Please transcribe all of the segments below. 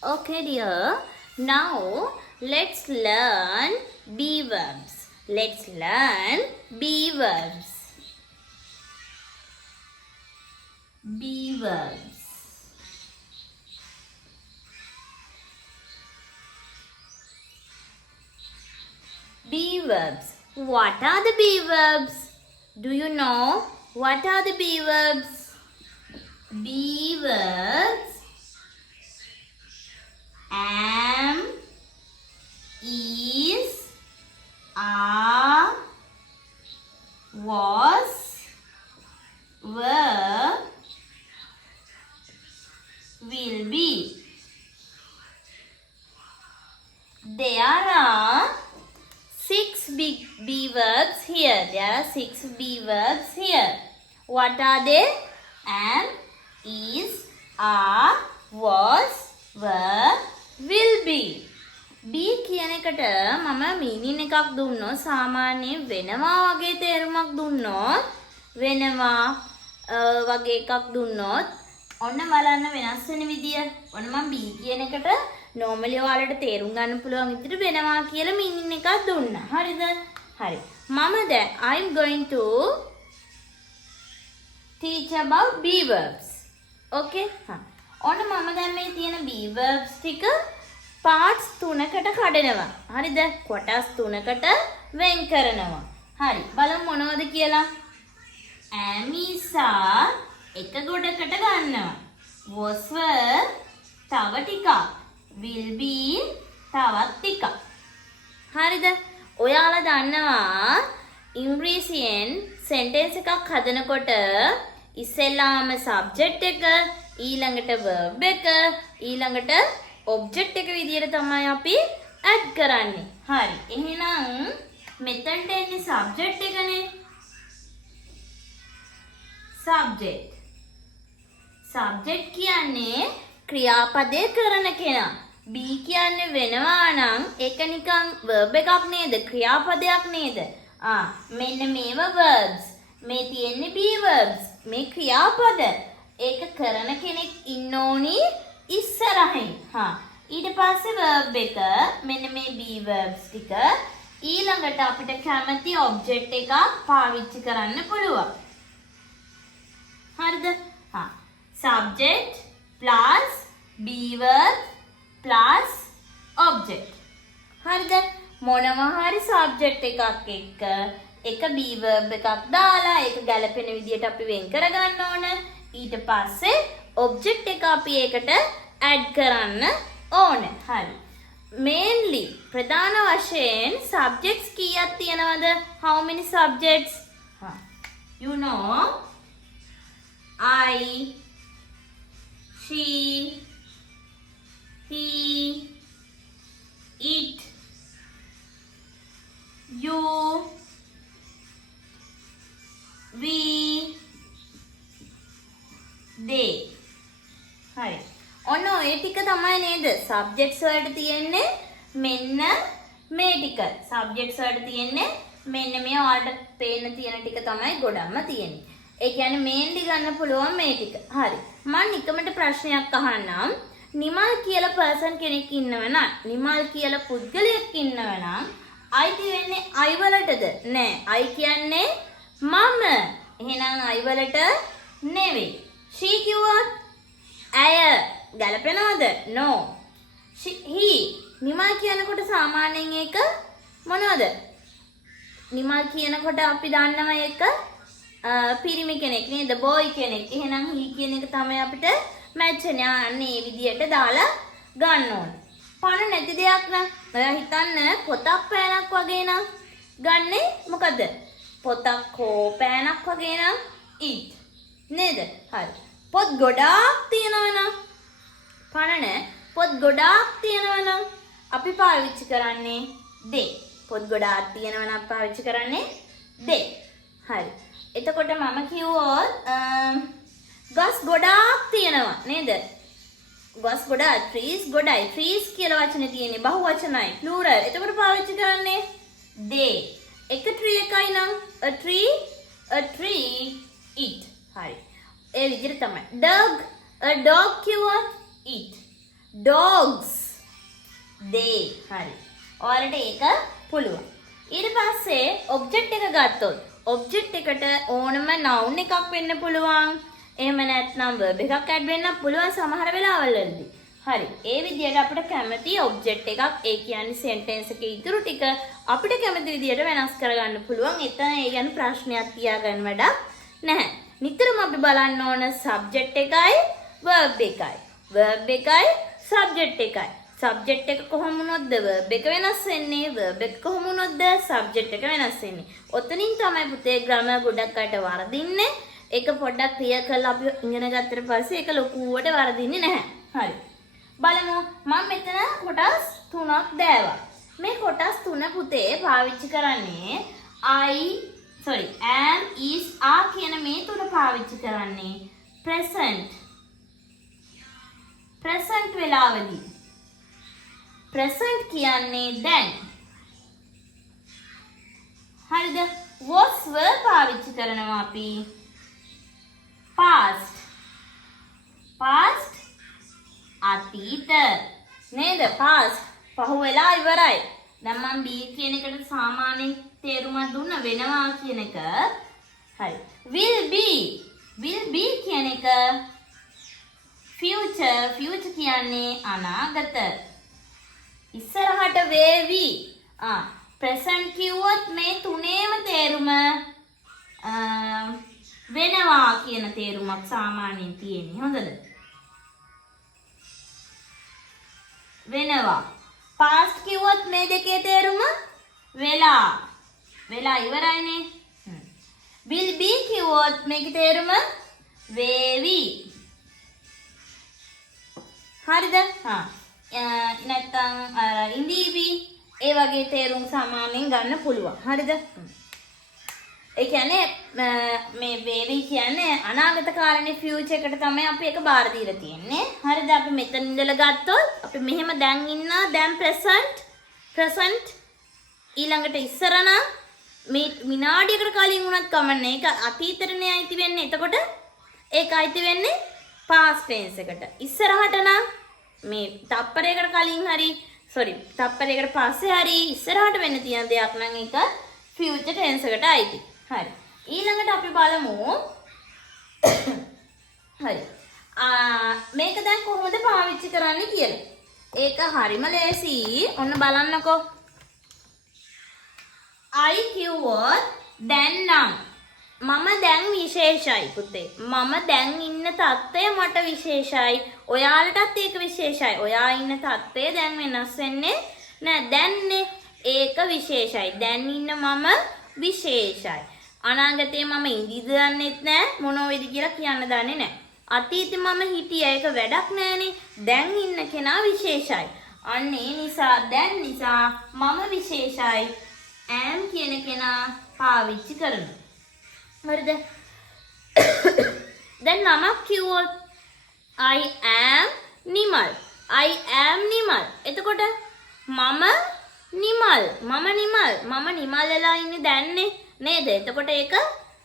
Okay, dear. Now let's learn be verbs. Let's learn be verbs. Be verbs. Be verbs. What are the be verbs? Do you know what are the be verbs? Be verbs am, is, are, was, were, will be. There are 6 big be verbs here. There are 6 be verbs here. What are they? Am, is, are, was, were, will be. be කියන එකට මම මීනින් එකක් දුන්නොත් සාමාන්‍යයෙන් වෙනවා වගේ තේරුමක් දුන්නොත් වෙනවා වගේ එකක් දුන්නොත් ඔන්න බලන්න වෙනස් වෙන විදිය. ඔන්න මම be කියන එකට normally ඔයාලට තේරුම් ගන්න පුළුවන් විදිහට වෙනවා කියලා මීනින් එකක් දුන්නා. හරිද? හරි. මම දැන් I'm going to teach about be verbs. Okay? ඔන්න මම දැන් මේ තියෙන be verbs ටික parts 3කට කඩනවා. හරිද? කොටස් 3කට වෙන් කරනවා. හරි. බලමු මොනවද කියලා. am is are එක ගොඩකට ගන්නවා. was were තව ටිකක්. will be තවත් ටිකක්. හරිද? ඔයාලා දන්නවා ඉංග්‍රීසියෙන් sentence එකක් හදනකොට ඉස්සෙල්ලාම subject එක ඊළඟට verb එක ඊළඟට object එක විදියට තමයි අපි add කරන්නේ. හරි. එහෙනම් මෙතනට එන්නේ subject එකනේ. subject. subject කියන්නේ ක්‍රියාපදේ කරන කෙනා. be කියන්නේ වෙනවා නම් ඒක නිකන් verb එකක් නේද? ක්‍රියාපදයක් නේද? මෙන්න මේව verbs. මේ තියෙන්නේ be verbs. මේ ක්‍රියාපද. ඒක කරන කෙනෙක් ඉන්න ඕනි ඉස්සරහින්. ඊට පස්සේ verb එක මෙන්න මේ be verbs ටික ඊළඟට අපිට කැමති object එකක් පාවිච්චි කරන්න පුළුවන්. හරිද? subject plus be verb plus object. හරිද? මොනවා හරි subject එකක් එක්ක එක be verb එකක් දාලා ඒක ගැලපෙන විදියට අපි වෙන් කරගන්න ඕන. ඊට පස්සේ object එක අපි ඒකට add කරන්න ඕන. හරි. mainly ප්‍රධාන වශයෙන් subjects කීයක් තියෙනවද? how many subjects? you know I, she, he, it, you, we, they. හරි. ඔන්න ඔය ටික තමයි නේද? subjects වලට තියෙන්නේ මෙන්න මේ ටික. subjects වලට තියෙන්නේ මෙන්න මේ ඔයාලට පේන තියෙන ටික තමයි ගොඩක්ම තියෙන්නේ. ඒ කියන්නේ mainly ගන්න පුළුවන් මේ ටික. හරි. මම නිකමට ප්‍රශ්නයක් අහන්නම්. නිමල් කියලා person කෙනෙක් ඉන්නව නම්, නිමල් කියලා පුද්ගලයෙක් ඉන්නව නම් අයිති වෙන්නේ I වලටද? නෑ. I කියන්නේ මම. එහෙනම් I වලට නෙවෙයි. she කිව්වත් ඇය ගැලපෙනවද? no. he නිමල් කියනකොට සාමාන්‍යයෙන් ඒක මොනවද? නිමල් කියනකොට අපි දන්නවා ඒක පිරිමි කෙනෙක් නේද? boy කෙනෙක්. එහෙනම් he කියන එක තමයි අපිට මැච් වෙන්නේ. අනේ මේ විදියට දාලා ගන්න ඕන. පණ නැති දෙයක් නම් ඔයා හිතන්න පොතක් පෑනක් වගේ නම් ගන්නේ මොකද? පොතක් හෝ පෑනක් වගේ නම් it නේද? හරි. පොත් ගොඩාක් තියෙනවා නම් පණ නැහැ. පොත් ගොඩාක් තියෙනවා නම් අපි පාවිච්චි කරන්නේ they. පොත් ගොඩාක් තියෙනවා නම් පාවිච්චි කරන්නේ they. හරි. එතකොට මම කිව්වොත් ගස් ගොඩාක් තියෙනවා නේද? ගස් ගොඩාක් trees ගොඩයි. trees කියලා වචනේ තියෙන්නේ බහු වචනයි plural. එතකොට පාවිච්චි කරන්නේ they. එක tree එකයි නම් a tree it. හරි. ඒ විදිහට තමයි. dog a dog කිව්වොත් it. dogs. they. හරි. ඔයාලට ඒක පුළුවන්. ඊට පස්සේ object එක ගත්තොත් object එකට ඕනම noun එකක් වෙන්න පුළුවන්. එහෙම නැත්නම් verb එකක් add වෙන්න පුළුවන් සමහර වෙලාවවලදී. හරි. ඒ විදිහට අපිට කැමති object එකක් ඒ කියන්නේ sentence එකේ ඉතුරු ටික අපිට කැමති විදිහට වෙනස් කරගන්න පුළුවන්. එතන ඒ ගැන ප්‍රශ්නයක් තියාගන්න වැඩක් නැහැ. නිතරම අපි බලන්න ඕන subject එකයි verb එකයි. verb එකයි subject එකයි. subject එක කොහොම වුණොත්ද verb එක වෙනස් වෙන්නේ. verb එක කොහොම වුණොත්ද subject එක වෙනස් වෙන්නේ. ඔතනින් තමයි පුතේ grammar ගොඩක් අයට වරදින්නේ. ඒක පොඩ්ඩක් ක්ලියර් කරලා අපි ඉගෙන ගත්තට පස්සේ ඒක ලොකුවට වරදින්නේ නැහැ. හරි. බලමු මම මෙතන කොටස් තුනක් දැවවා. මේ කොටස් තුන පුතේ පාවිච්චි කරන්නේ am is are කියන මේ තුන පාවිච්චි කරන්නේ present වෙලාවදී. present කියන්නේ දැන්. හරිද? was were පාවිච්චි කරනවා අපි past අතීත නේද? past පහු වෙලා ඉවරයි. දැන් මම be කියන එකට සාමාන්‍ය තේරුමක් දුන්න වෙනවා කියන එක. හරි. will be කියන එක future කියන්නේ අනාගත. ඉස්සරහට වේවි. present කිව්වොත් මේ තුනේම තේරුම වෙනවා කියන තේරුමක් සාමාන්‍යයෙන් තියෙන්නේ. හොඳද? වෙනවා. past කිව්වොත් මේ දෙකේ තේරුම වෙලා ඉවරයිනේ. will be කිව්වොත් මේකේ තේරුම වේවි. හරිද? නැත්තම් ඉඳීවි ඒ වගේ තේරුම් සාමාන්‍යයෙන් ගන්න පුළුවන්. හරිද? ඒ කියන්නේ මේ වේවි කියන්නේ අනාගත කාලේ ෆියුචර් එකට තමයි අපි ඒක බාර දීලා තියෙන්නේ. හරිද? අපි මෙතන ඉඳලා ගත්තොත් අපි මෙහෙම දැන් ඉන්නා දැන් present ඊළඟට ඉස්සර නම් මේ විනාඩියකට කලින් වුණත් කමන්නේ. ඒක අතීතෙටනේ අයිති වෙන්නේ. එතකොට ඒක අයිති වෙන්නේ past tense එකට. ඉස්සරහට නම් මේ තප්පරයකට කලින් තප්පරයකට පස්සේ හරි ඉස්සරහට වෙන්න තියෙන දෙයක් නම් ඒක future tense එකට අයිති. හරි. ඊළඟට අපි බලමු. හරි. මේක දැන් කොහොමද පාවිච්චි කරන්නේ කියලා. ඒක හරිම ලේසි. ඔන්න බලන්නකෝ. I කිව්වොත් දැන් නම් මම දැන් විශේෂයි පුතේ. මම දැන් ඉන්න තත්ත්වය මට විශේෂයි. ඔයාලටත් ඒක විශේෂයි. ඔයා ඉන්න තත්ත්වය දැන් වෙනස් වෙන්නේ නෑ. දැන්නේ ඒක විශේෂයි. දැන් ඉන්න මම විශේෂයි. අනාගතේ මම ඉඳී දන්නෙත් නෑ. මොනෝ වෙයිද කියලා කියන්න දන්නේ නෑ. අතීතේ මම හිටියා. ඒක වැඩක් නෑනේ. දැන් ඉන්න කෙනා විශේෂයි. අන්න ඒ නිසා දැන් නිසා මම විශේෂයි. am කියන කෙනා පාවිච්චි කරනවා. හරිද? දැන් නමක් කිව්වොත් I am නිමල්. එතකොට මම නිමල් වෙලා ඉන්නේ දැන්නේ නේද? එතකොට ඒක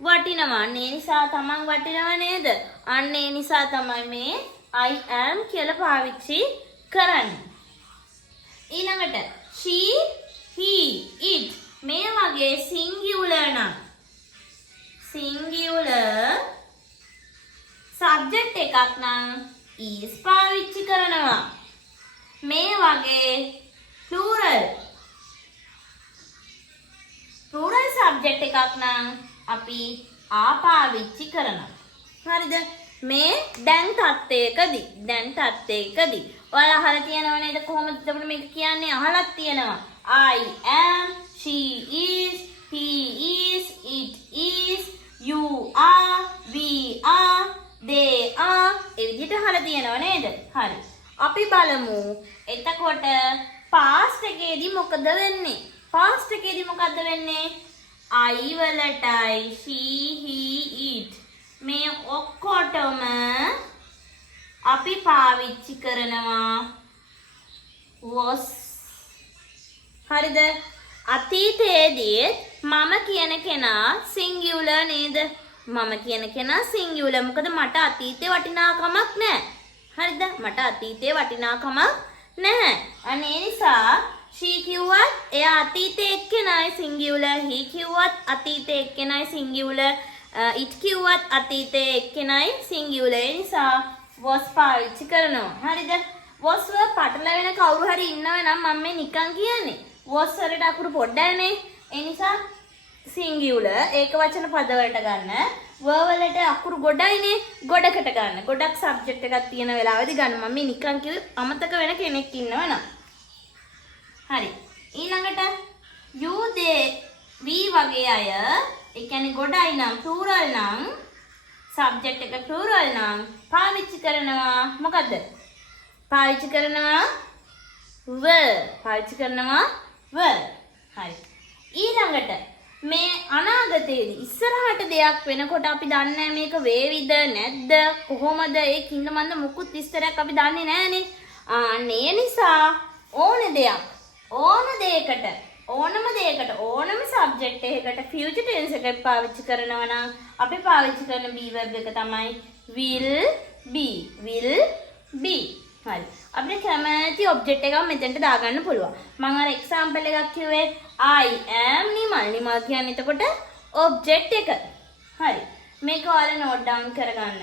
වටිනවා. අන්න ඒ නිසා තමන් වටිනව නේද? අන්න ඒ නිසා තමයි මේ I am කියලා පාවිච්චි කරන්නේ. ඊළඟට she, he, it මේ වගේ singular නම් subject එකක් නම් is පාවිච්චි කරනවා. මේ වගේ plural subject එකක් නම් අපි පාවිච්චි කරනවා. හරිද? මේ දැන් තත්ත්වයකදී ඔයාලා අහලා තියෙනව නේද කොහොමද අපිට මේක කියන්නේ? අහලත් තියෙනවා. I am, she is, he is, it is, you are, we are, they are. ඒ විදිහට අහලා තියෙනව නේද? හරි. අපි බලමු. එතකොට past එකේදී මොකද වෙන්නේ? I වලටයි she, he, it මේ ඔක්කොටම අපි පාවිච්චි කරනවා was. හරිද? අතීතයේදී මම කියන කෙනා සිංගියුලර් නේද? මොකද මට අතීතේ වටිනාකමක් නැහැ. හරිද? මට අතීතයේ වටිනාකමක් නැහැ. අනේ ඒ නිසා she කිව්වත් එයා අතීතයේ එක්කෙනයි singular. he කිව්වත් අතීතයේ එක්කෙනයි singular. it කිව්වත් අතීතයේ එක්කෙනයි singular. ඒ නිසා was පාවිච්චි කරනවා. හරිද? was වල පටලැවෙන කවුරු හරි ඉන්නව නම් මම මේ නිකන් කියන්නේ. was වලට අකුරු පොඩ්ඩයිනේ. ඒ නිසා singular ඒක වචන පද වලට ගන්න. වලට අකුරු ගොඩයිනේ ගොඩකට ගන්න. ගොඩක් සබ්ජෙක්ට් එකක් තියෙන වෙලාවෙදි ගන්න. මම මේ නිකන් කිව්වේ අමතක වෙන කෙනෙක් ඉන්නවනම්. හරි. ඊළඟට you they we වගේ අය ඒ කියන්නේ ගොඩයි නම් plural නම් සබ්ජෙක්ට් එක plural නම් පාවිච්චි කරනවා මොකද්ද? පාවිච්චි කරනවා were. පාවිච්චි කරනවා were. හරි. ඊළඟට මේ අනාගතයේදී ඉස්සරහට දෙයක් වෙනකොට අපි දන්නේ මේක වේවිද නැද්ද කොහොමද ඒකින්ද මන්ද මුකුත් විස්තරයක් අපි දන්නේ නැහනේ. ඒ නිසා ඕනම දෙයකට ඕනම සබ්ජෙක්ට් එකකට ෆියුචර් ටෙන්ස් එකක් පාවිච්චි කරනවා නම් අපි පාවිච්චි කරන be verb එක තමයි will be. හරි. අපිට කැමති ඔබ්ජෙක්ට් එකක් මෙතෙන්ට දාගන්න පුළුවන්. මම අර එක්සැම්පල් එකක් කිව්වේ I am නිමල් කියන්නේ එතකොට ඔබ්ජෙක්ට් එක. හරි. මේක ඔයාලා නෝට් ඩවුන් කරගන්න.